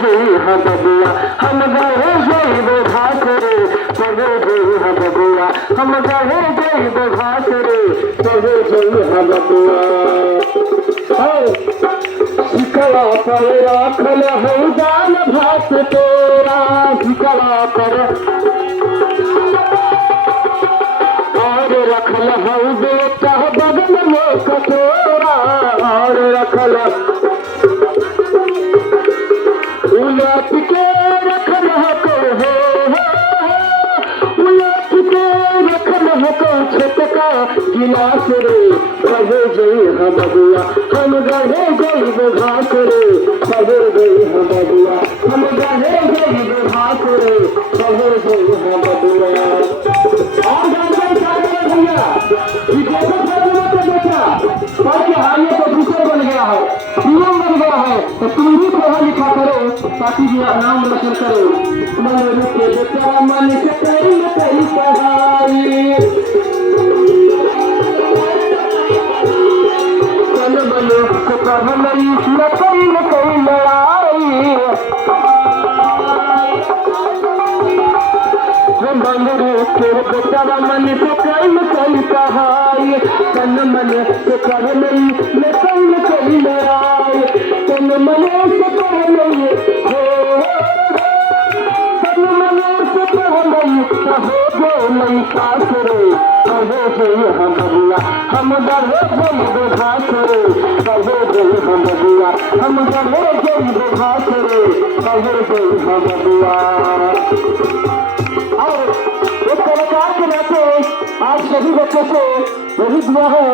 जी हाँ बबुआ हम गए जैब घासरे कहे जी हाँ बबुआ हम गए जैब घासरे कहे जी हाँ बबुआ शिकवा पर राखल है जान भात तेरा शिकवा पर और रखल है बेटा बगल में कटोरा और रखल उलट के रखल को उलट के रखल को छटका गिलास रे कहे जई हम बबुआ हम गए जैब घास रे कहे जई हम बबुआ हम गए जैब घास रे कहे जई हम बबुआ और जानते हैं भैया ये कैसे बेटा ताकि हाल तो दूसरे बन गया है नियम बन गया है तो तुम भी पढ़ा लिखा करो ताकि ये नाम रोशन करो मन रुके बेटा मन से कई पढ़ाई चल बनो से पढ़ लई न कई लड़ाई बंगरू के बेटा मन से कई पढ़ाई तन मन से पढ़ लई न कई लड़ाई तन मन से पढ़ लई हो तन मन से पढ़ लई हो जो नहीं पास रे कहे जई हम बबुआ हम गए जैब घास रे कहे जई हम बबुआ हम गए जैब घास रे कहे जई हम बबुआ और एक कलाकार के नाते आज सभी बच्चों से यही दुआ है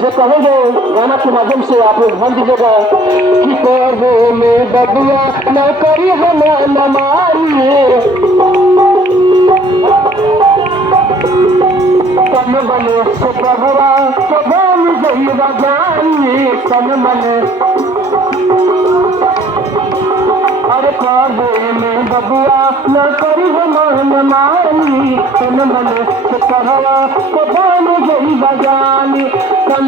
जो कहेंगे गाना के माध्यम से आप लोग ध्यान दीजिएगा कि पढ़े में बबुआ न करी हम न मारिए तन मन से बबुआ तो बन गई बजानी तन मन अरे पढ़े में बबुआ न करी हम न मारी तन मन से पढ़वा तो बन गई बजानी तन